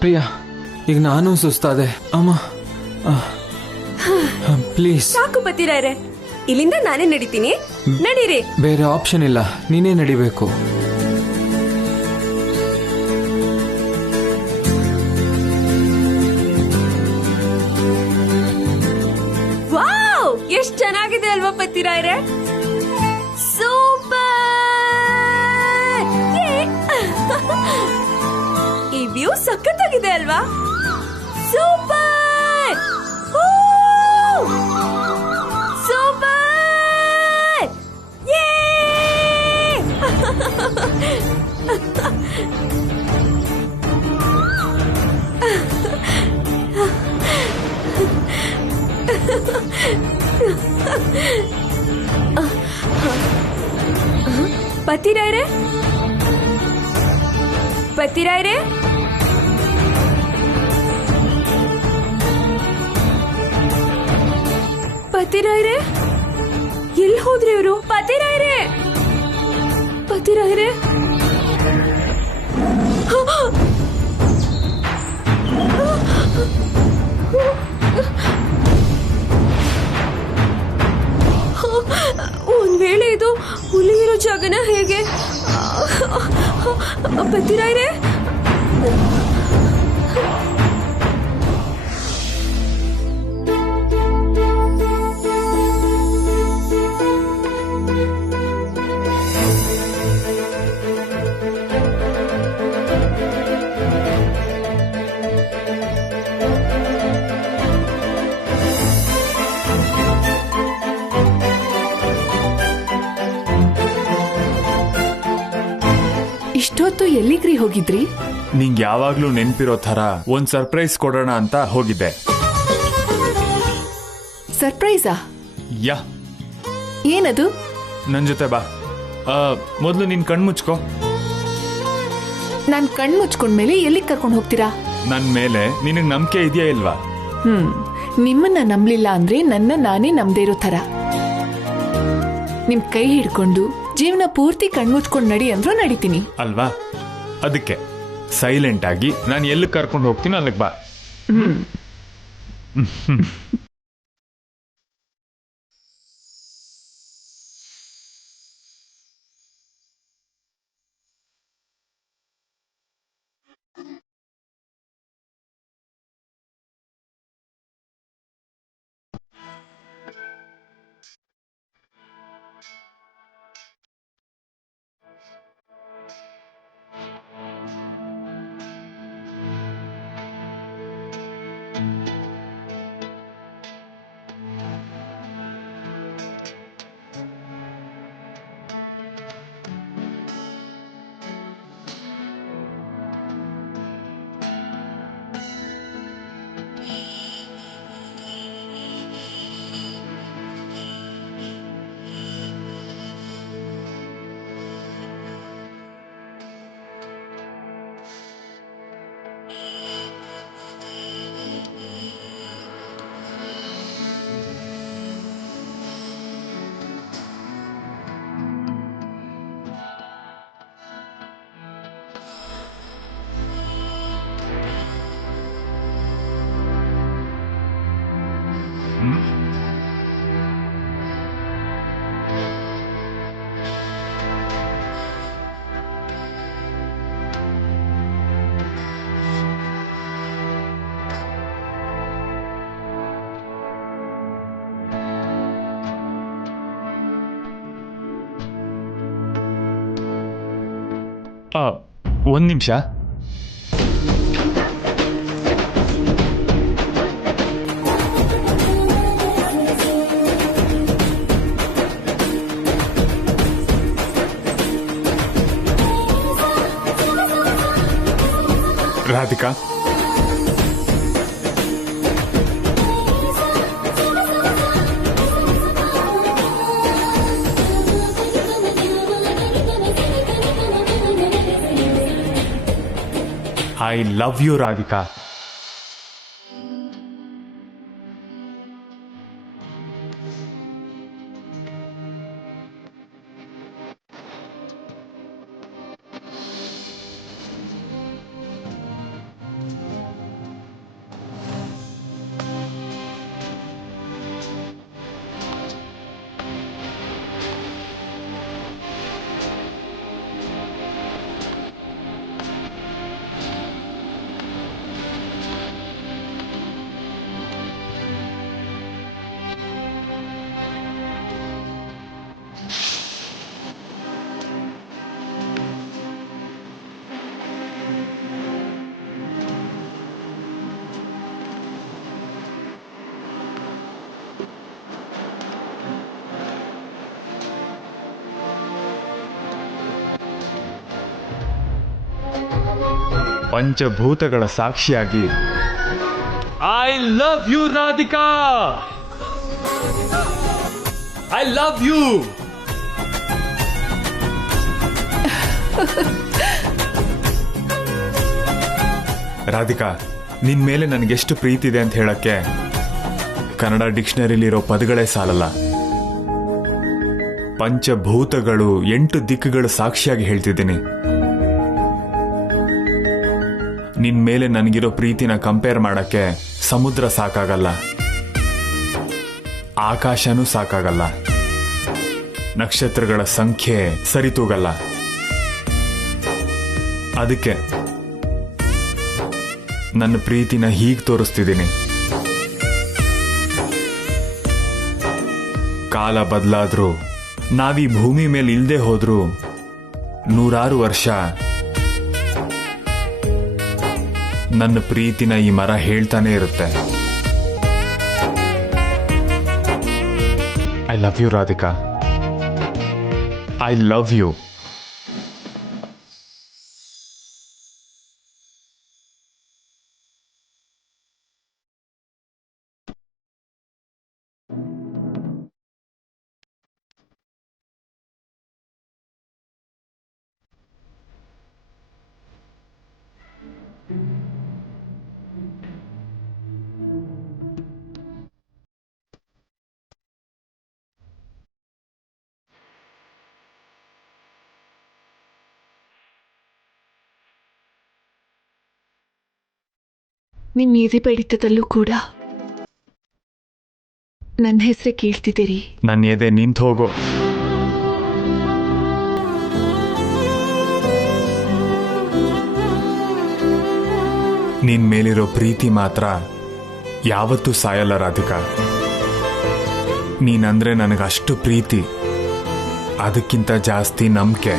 ಪ್ರಿಯಾ, ಈಗ ನಾನು ಸುಸ್ತಾದೆ ಅಮ್ಮ. ಪ್ಲೀಸ್ ಸಾಕು ಬತ್ತೀರಾಯ್ರೆ, ಇಲ್ಲಿಂದ ನಾನೇ ನಡಿತೀನಿ, ನಡೀರಿ. ಬೇರೆ ಆಪ್ಷನ್ ಇಲ್ಲ, ನೀನೇ ನಡಿಬೇಕು. ವಾವ್, ಎಷ್ಟ್ ಚೆನ್ನಾಗಿದೆ ಅಲ್ವಾ ಬತ್ತೀರಾಯ್ರೆ? ಸೂಪರ್! ಈ ವ್ಯೂ ಸಖತ್ತಾಗಿದೆ ಅಲ್ವಾ? ಸೂಪರ್! ಸೂಪರ್! ಬತ್ತೀರಾಯ್ರೆ, ಬತ್ತೀರಾಯ್ರೆ, ಪತಿರಾಯ್ರೆ, ಎಲ್ಲಿ ಹೋದ್ರಿ ಇವರು? ಪತಿರಾಯ್ರೆ, ಪತಿರಾಯ್ರೆ, ಒಂದ್ ವೇಳೆ ಇದು ಹುಲಿ ಇರೋ ಜಾಗನ ಹೇಗೆ? ಪತಿರಾಯ್ರೆ, ಇಷ್ಟೊತ್ತು ಎಲ್ಲಿಗ್ರಿ ಹೋಗಿದ್ರಿ? ನಿಂಗೆ ಯಾವಾಗ್ಲೂ ನೆನ್ಪಿರೋ ತರ ಒಂದ್ ಸರ್ಪ್ರೈಸ್ ಕೊಡೋಣ ಅಂತ ಹೋಗಿದ್ದೆ. ಸರ್ಪ್ರೈಸಾ? ಯಾ. ಏನದು? ನನ್ ಜೊತೆ ಬಾ. ಮೊದ್ಲು ನಿನ್ ಕಣ್ಮುಚ್ಕೋ. ನಾನ್ ಕಣ್ ಮುಚ್ಕೊಂಡ್ಮೇಲೆ ಎಲ್ಲಿಗೆ ಕರ್ಕೊಂಡು ಹೋಗ್ತೀರಾ? ನನ್ ಮೇಲೆ ನಿನಗ್ ನಂಬಿಕೆ ಇದೆಯಾ ಇಲ್ವಾ? ನಿಮ್ಮನ್ನ ನಂಬಲಿಲ್ಲ ಅಂದ್ರೆ ನನ್ನ ನಾನೇ ನಂಬದೇ ಇರೋ ತರ. ನಿಮ್ ಕೈ ಹಿಡ್ಕೊಂಡು ಜೀವನ ಪೂರ್ತಿ ಕಣ್ಮುಚ್ಕೊಂಡ್ ನಡಿ ಅಂದ್ರೂ ನಡಿತೀನಿ ಅಲ್ವಾ? ಅದಕ್ಕೆ ಸೈಲೆಂಟ್ ಆಗಿ ನಾನು ಎಲ್ಲಿ ಕರ್ಕೊಂಡು ಹೋಗ್ತೀನಿ ಅಲ್ಲಿಗೆ ಬಾ. ಒಂದು ನಿಮಿಷ. Radhika, I love you, Radhika. ಪಂಚಭೂತಗಳ ಸಾಕ್ಷಿಯಾಗಿ I love you Radhika, I love you. Radhika, ನಿನ್ ಮೇಲೆ ನನಗೆಷ್ಟು ಪ್ರೀತಿ ಇದೆ ಅಂತ ಹೇಳಕ್ಕೆ ಕನ್ನಡ ಡಿಕ್ಷನರಿಲಿರೋ ಪದಗಳೇ ಸಾಲಲ್ಲ. ಪಂಚಭೂತಗಳು 8 ದಿಕ್ಕುಗಳು ಸಾಕ್ಷಿಯಾಗಿ ಹೇಳ್ತಿದ್ದೀನಿ. ನಿನ್ ಮೇಲೆ ನನಗಿರೋ ಪ್ರೀತಿನ ಕಂಪೇರ್ ಮಾಡಕ್ಕೆ ಸಮುದ್ರ ಸಾಕಾಗಲ್ಲ, ಆಕಾಶನೂ ಸಾಕಾಗಲ್ಲ, ನಕ್ಷತ್ರಗಳ ಸಂಖ್ಯೆ ಸರಿತೂಗಲ್ಲ. ಅದಕ್ಕೆ ನನ್ನ ಪ್ರೀತಿನ ಹೀಗೆ ತೋರಿಸ್ತಿದ್ದೀನಿ. ಕಾಲ ಬದಲಾದ್ರೂ, ನಾವೀ ಭೂಮಿ ಮೇಲೆ ಇಲ್ದೇ ಹೋದ್ರೂ 100 ವರ್ಷ ನನ್ನ ಪ್ರೀತಿನ ಈ ಮರ ಹೇಳ್ತಾನೆ ಇರುತ್ತೆ. I love you Radhika, I love you. ನಿಮ್ಮ ಈದಿ ಬಡಿತದಲ್ಲೂ ಕೂಡ ನನ್ನ ಹೆಸರೇ ಕೇಳ್ತಿದ್ದೀರಿ. ನನ್ನ ಎದೆ ನಿಂತು ಹೋಗೋ. ನಿನ್ ಮೇಲಿರೋ ಪ್ರೀತಿ ಮಾತ್ರ ಯಾವತ್ತೂ ಸಾಯಲ್ಲ ರಾಧಿಕಾ. ನೀನಂದ್ರೆ ನನಗಷ್ಟು ಪ್ರೀತಿ, ಅದಕ್ಕಿಂತ ಜಾಸ್ತಿ ನಂಬಿಕೆ.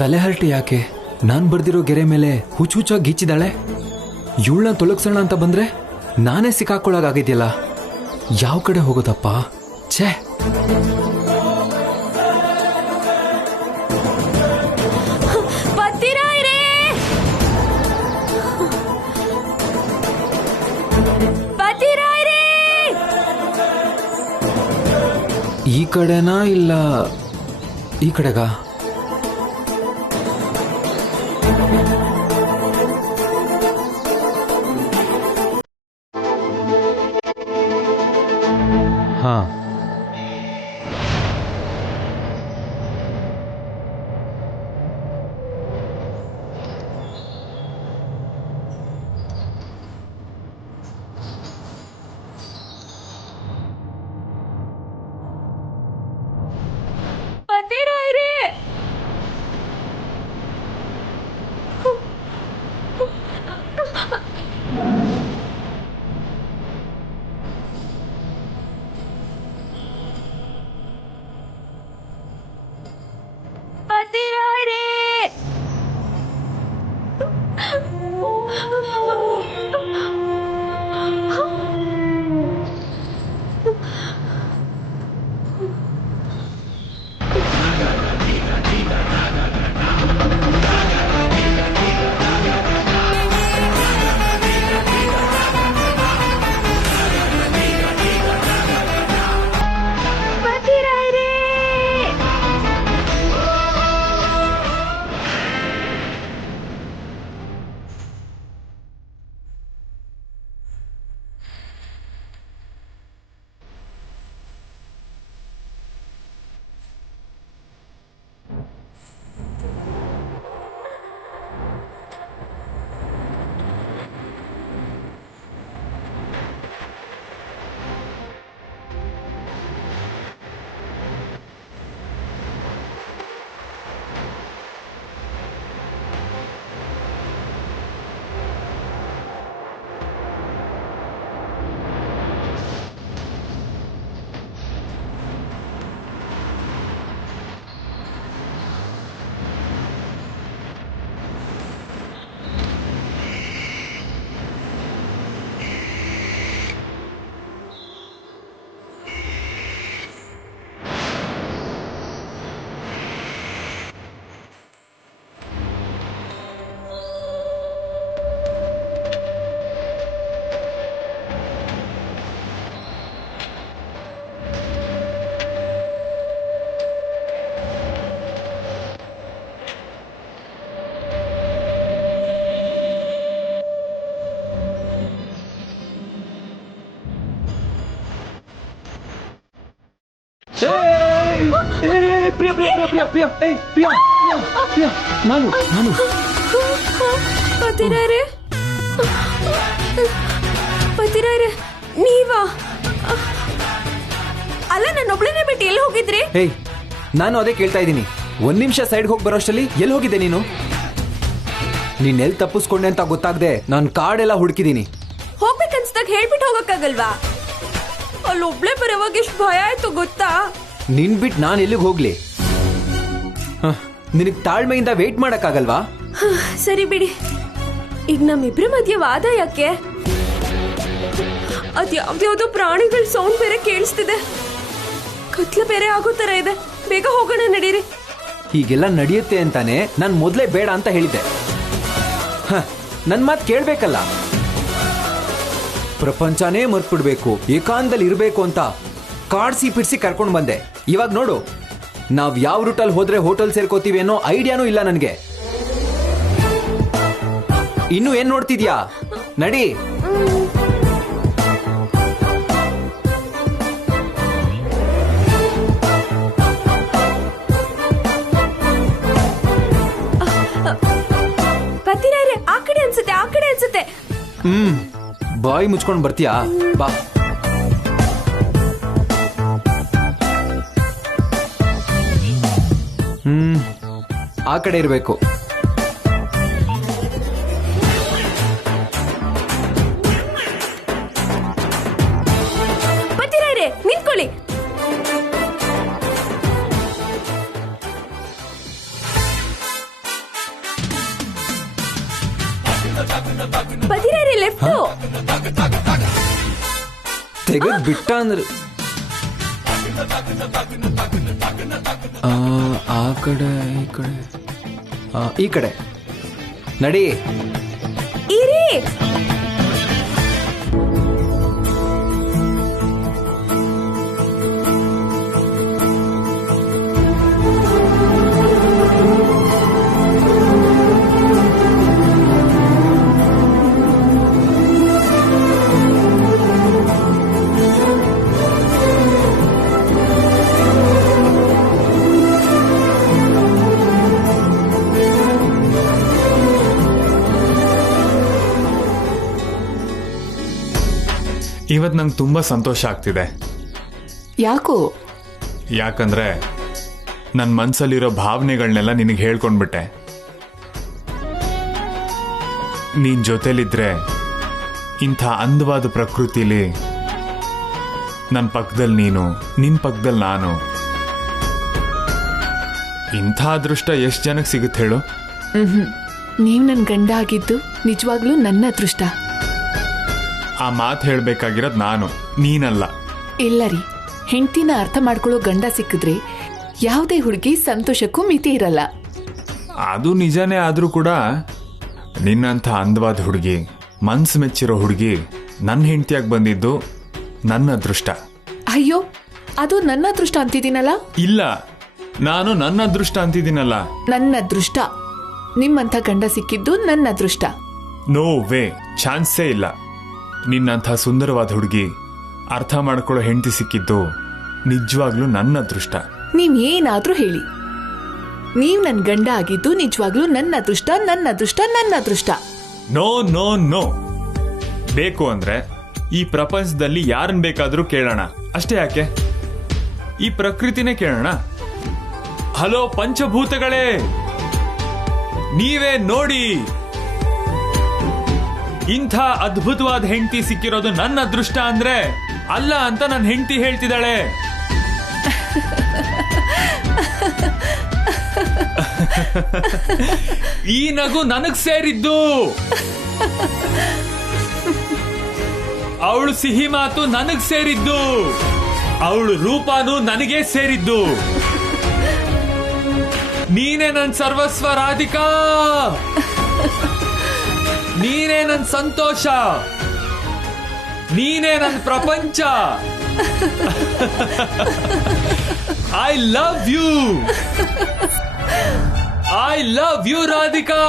ತಲೆಹರಟೆ ಯಾಕೆ? ನಾನ್ ಬರ್ದಿರೋ ಗೆರೆ ಮೇಲೆ ಹುಚ್ಚುಚ್ಚಾಗಿ ಗೀಚಿದಾಳೆ. ಇವಳನ್ನ ತೊಲಗ್ಸೋಣ ಅಂತ ಬಂದ್ರೆ ನಾನೇ ಸಿಕ್ಕಾಕೊಳ್ಳಾಗಿದೆಯಲ್ಲ. ಯಾವ ಕಡೆ ಹೋಗೋದಪ್ಪ? ಛೇ, ಈ ಕಡೆನಾ ಇಲ್ಲ ಈ ಕಡೆಗಾ? ಹಾ, ನಾನು ಪತಿರಾರೆ ಪತಿರಾರೆ ನೀವಾ ಅಲ್ಲ ನನ್ನೊಬ್ಳನ್ನೇ ಬಿಟ್ಟು ಎಲ್ಲಿ ಹೋಗಿದ್ರಿ? ಹೇ, ನಾನು ಅದೇ ಕೇಳ್ತಾ ಇದ್ದೀನಿ. 1 ನಿಮಿಷ ಸೈಡ್ ಹೋಗಿ ಬರೋಷ್ಟರಲ್ಲಿ ಎಲ್ಲಿ ಹೋಗಿದ್ದೆ ನೀನು? ನೀನ್ ಎಲ್ಲಿ ತಪ್ಪಿಸ್ಕೊಂಡೆ ಅಂತ ಗೊತ್ತಾಗ್ದೆ ನಾನು ಕಾಡೆಲ್ಲ ಹುಡುಕಿದೀನಿ. ಹೋಗ್ಬೇಕನ್ಸ್ದಾಗ ಹೇಳ್ಬಿಟ್ಟು ಹೋಗಕ್ಕಾಗಲ್ವಾ? ಅಲ್ಲೊಬ್ಳೆ ಬರೋವಾಗ ಎಷ್ಟು ಭಯ ಆಯ್ತು ಗೊತ್ತಾ? ನಿನ್ ಬಿಟ್ಟು ನಾನು ಎಲ್ಲಿಗೆ ಹೋಗ್ಲಿ? ನಿನಗ್ ತಾಳ್ಮೆಯಿಂದ ವೇಟ್ ಮಾಡಕ್ಕಾಗಲ್ವಾ? ಸರಿ ಬಿಡಿ, ಈಗ ನಮ್ಮಿಬ್ರ ಮಧ್ಯೆ ವಾದ ಯಾಕೆ? ಅದ್ಯಾವ್ದ್ಯಾವ್ದೋ ಪ್ರಾಣಿಗಳ ಸೌಂಡ್ ಬೇರೆ ಕೇಳಿಸ್ತಿದೆ, ಕತ್ಲು ಬೇರೆ ಆಗೋ ತರ ಇದೆ. ಬೇಗ ಹೋಗೋಣ ನಡೀರಿ. ಹೀಗೆಲ್ಲ ನಡೆಯುತ್ತೆ ಅಂತಾನೆ ನಾನು ಮೊದಲೇ ಬೇಡ ಅಂತ ಹೇಳಿದ್ದೆ. ನನ್ ಮಾತು ಕೇಳ್ಬೇಕಲ್ಲ. ಪ್ರಪಂಚನೇ ಮರ್ತ್ಬಿಡ್ಬೇಕು, ಏಕಾಂತದಲ್ಲಿ ಇರಬೇಕು ಅಂತ ಕಾಡ್ಸಿ ಪಿಡ್ಸಿ ಕರ್ಕೊಂಡು ಬಂದೆ. ಇವಾಗ ನೋಡು, ನಾವ್ ಯಾವ ರೂಟಲ್ಲಿ ಹೋದ್ರೆ ಹೋಟೆಲ್ ಸೇರ್ಕೋತೀವಿ ಅನ್ನೋ ಐಡಿಯಾನೂ ಇಲ್ಲ ನನಗೆ. ಇನ್ನು ಏನ್ ನೋಡ್ತಿದ್ಯಾ? ನಡಿ. ಪತಿರಾರೆ ಆ ಕಡೆ ಅನ್ಸುತ್ತೆ, ಆ ಕಡೆ ಅನ್ಸುತ್ತೆ. ಬಾಯಿ ಮುಚ್ಕೊಂಡು ಬರ್ತೀಯಾ? ಬಾ. ಆ ಕಡೆ ಇರಬೇಕು. ಪತಿರಾರೆ ನಿಂತ್ಕೊಳ್ಳಿ. ಪತಿರಾರೆ ಲೆಫ್ಟ್. ತೆಗೆದ್ ಬಿಟ್ಟ ಅಂದ್ರೆ ಆ ಕಡೆ ಈ ಕಡೆ ಈ ಕಡೆ ನಡಿ. ಇರಿ. ಇವತ್ತು ನಂಗೆ ತುಂಬಾ ಸಂತೋಷ ಆಗ್ತಿದೆ. ಯಾಕೋ? ಯಾಕಂದ್ರೆ ನನ್ನ ಮನ್ಸಲ್ಲಿರೋ ಭಾವನೆಗಳನ್ನೆಲ್ಲ ನಿನಗೆ ಹೇಳ್ಕೊಂಡ್ಬಿಟ್ಟೆ. ನೀನ್ ಜೊತೆಲಿದ್ರೆ ಇಂಥ ಅಂದವಾದ ಪ್ರಕೃತಿಲಿ ನನ್ನ ಪಕ್ಕದಲ್ಲಿ ನೀನು, ನಿನ್ ಪಕ್ಕದಲ್ಲಿ ನಾನು. ಇಂಥ ಅದೃಷ್ಟ ಎಷ್ಟು ಜನಕ್ಕೆ ಸಿಗುತ್ತೆ ಹೇಳು? ನೀವ್ ನನ್ ಗಂಡ ಆಗಿದ್ದು ನಿಜವಾಗ್ಲೂ ನನ್ನ ಅದೃಷ್ಟ. ಆ ಮಾತು ಹೇಳ್ಬೇಕಾಗಿರೋದು ನಾನು, ನೀನಲ್ಲ. ಇಲ್ಲ ರೀ, ಹೆಂಡತಿನ ಅರ್ಥ ಮಾಡ್ಕೊಳ್ಳೋ ಗಂಡ ಸಿಕ್ಕಿದ್ರೆ ಯಾವುದೇ ಹುಡುಗಿ ಸಂತೋಷಕ್ಕೂ ಮಿತಿ ಇರಲ್ಲ. ಅದು ನಿಜಾನೇ. ಆದ್ರೂ ಕೂಡ ನಿನ್ನಂಥ ಅಂದವಾದ ಹುಡುಗಿ, ಮನ್ಸು ಮೆಚ್ಚಿರೋ ಹುಡುಗಿ ನನ್ನ ಹೆಂಡತಿಯಾಗಿ ಬಂದಿದ್ದು ನನ್ನ ಅದೃಷ್ಟ. ಅಯ್ಯೋ, ಅದು ನನ್ನ ಅದೃಷ್ಟ ಅಂತಿದ್ದೀನಲ್ಲ. ಇಲ್ಲ, ನಾನು ನನ್ನ ಅದೃಷ್ಟ ಅಂತಿದ್ದೀನಲ್ಲ. ನನ್ನ ಅದೃಷ್ಟ. ನಿಮ್ಮಂಥ ಗಂಡ ಸಿಕ್ಕಿದ್ದು ನನ್ನ ಅದೃಷ್ಟ. ನೋ ವೇ, ಚಾನ್ಸೇ ಇಲ್ಲ. ನಿನ್ನಂಥ ಸುಂದರವಾದ ಹುಡುಗಿ, ಅರ್ಥ ಮಾಡ್ಕೊಳ್ಳೋ ಹೆಂಡತಿ ಸಿಕ್ಕಿದ್ದು ನಿಜವಾಗ್ಲೂ ನನ್ನ ಅದೃಷ್ಟ. ನೀವ್ ಏನಾದ್ರೂ ಹೇಳಿ, ನೀವ್ ನನ್ ಗಂಡ ಆಗಿದ್ದು ನಿಜವಾಗ್ಲೂ ನನ್ನ ಅದೃಷ್ಟ, ನನ್ನ ಅದೃಷ್ಟ, ನನ್ನ ಅದೃಷ್ಟ. No no no. ಬೇಕು ಅಂದ್ರೆ ಈ ಪ್ರಪಂಚದಲ್ಲಿ ಯಾರನ್ನ ಬೇಕಾದ್ರೂ ಕೇಳೋಣ. ಅಷ್ಟೇ ಯಾಕೆ, ಈ ಪ್ರಕೃತಿನೇ ಕೇಳೋಣ. ಹಲೋ ಪಂಚಭೂತಗಳೇ, ನೀವೇ ನೋಡಿ, ಇಂಥ ಅದ್ಭುತವಾದ ಹೆಂಡತಿ ಸಿಕ್ಕಿರೋದು ನನ್ನ ಅದೃಷ್ಟ ಅಂದ್ರೆ ಅಲ್ಲ ಅಂತ ನನ್ನ ಹೆಂಡತಿ ಹೇಳ್ತಿದ್ದಾಳೆ. ಈ ನಗು ನನಗ್ ಸೇರಿದ್ದು. ಅವಳು ಸಿಹಿ ಮಾತು ನನಗ್ ಸೇರಿದ್ದು. ಅವಳು ರೂಪಾನು ನನಗೆ ಸೇರಿದ್ದು. ನೀನೇ ನನ್ ಸರ್ವಸ್ವ ರಾಧಿಕಾ. ನೀನೇ ನನ್ ಸಂತೋಷ. ನೀನೇ ನನ್ ಪ್ರಪಂಚ. I love you. I love you Radhika.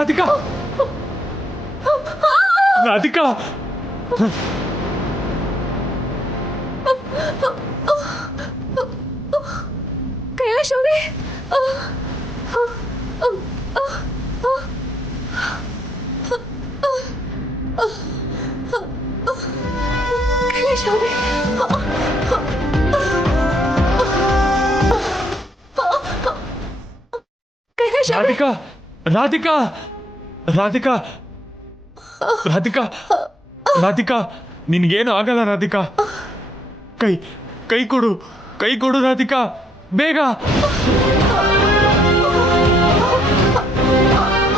Radhika Radhika Kailash ಅವರೇ, ಕೈಲಾಶ್ ಅವರೇ, ಕೈಲಾಶ್ ಅವರೇ, ರಾಧಿಕಾ ರಾಧಿಕಾ ರಾಧಿಕಾ ರಾಧಿಕಾ ರಾಧಿಕಾ ನಿನ್ಗೇನು ಆಗಲ್ಲ ರಾಧಿಕಾ. ಕೈ ಕೈ ಕೊಡು ರಾಧಿಕಾ, ಬೇಗ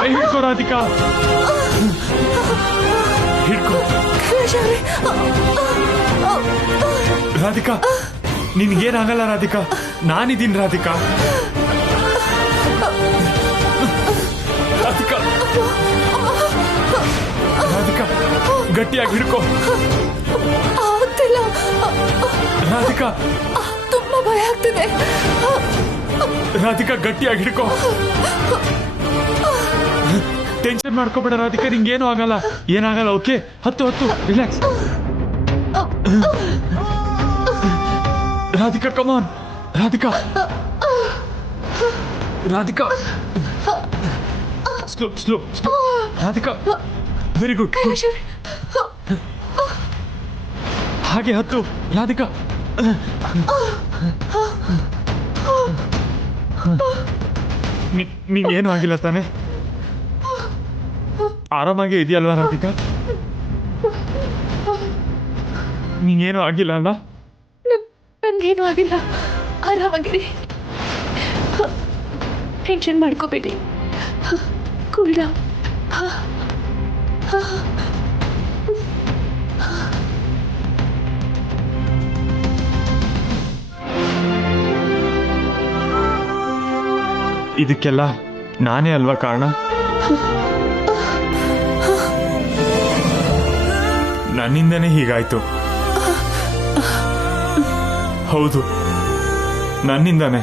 ಕೈ ಹಿಡ್ಕೋ ರಾಧಿಕಾ, ಹಿಡ್ಕೋ ಕೈಲಾಶ್ ಅವರೇ, ರಾಧಿಕಾ. ನಿನ್ಗೇನಾಗಲ್ಲ ರಾಧಿಕಾ, ನಾನಿದ್ದೀನಿ ರಾಧಿಕಾ. ರಾಧಿಕಾ ರಾಧಿಕಾ ಗಟ್ಟಿಯಾಗಿ ಹಿಡ್ಕೋ ಆಗ್ತಿಲ್ಲ, ರಾಧಿಕಾ. ತುಂಬಾ ಭಯ ಆಗ್ತಿದೆ. ರಾಧಿಕಾ ಗಟ್ಟಿಯಾಗಿ ಹಿಡ್ಕೋ. ಟೆನ್ಷನ್ ಮಾಡ್ಕೋಬೇಡ ರಾಧಿಕಾ, ನಿಂಗೇನು ಆಗಲ್ಲ, ಏನಾಗಲ್ಲ. ಓಕೆ, ಹತ್ತು relax. Radhika come on, Radhika Radhika slow Radhika, very good. Kailash ಅವರೇ, ಹಾಗೆ ಹತ್ತು ರಾಧಿಕಾ. ನಿಂಗೇನು ಆಗಿಲ್ಲ ತಾನೆ? ಆರಾಮಾಗಿ ಇದೆಯಲ್ವಾ ರಾಧಿಕಾ? ನಿಂಗೇನು ಆಗಿಲ್ಲ ಅಲ್ಲ? ನನ್ಗೇನು ಆಗಿಲ್ಲ, ಆರಾಮಾಗಿರಿ. ಟೆನ್ಷನ್ ಮಾಡ್ಕೋಬೇಡಿ, ಕೂಲ್ ಡೌನ್. ಇದಕ್ಕೆಲ್ಲ ನಾನೇ ಅಲ್ವಾ ಕಾರಣ? ನನ್ನಿಂದನೇ ಹೀಗಾಯ್ತು. ಹೌದು, ನನ್ನಿಂದಾನೆ.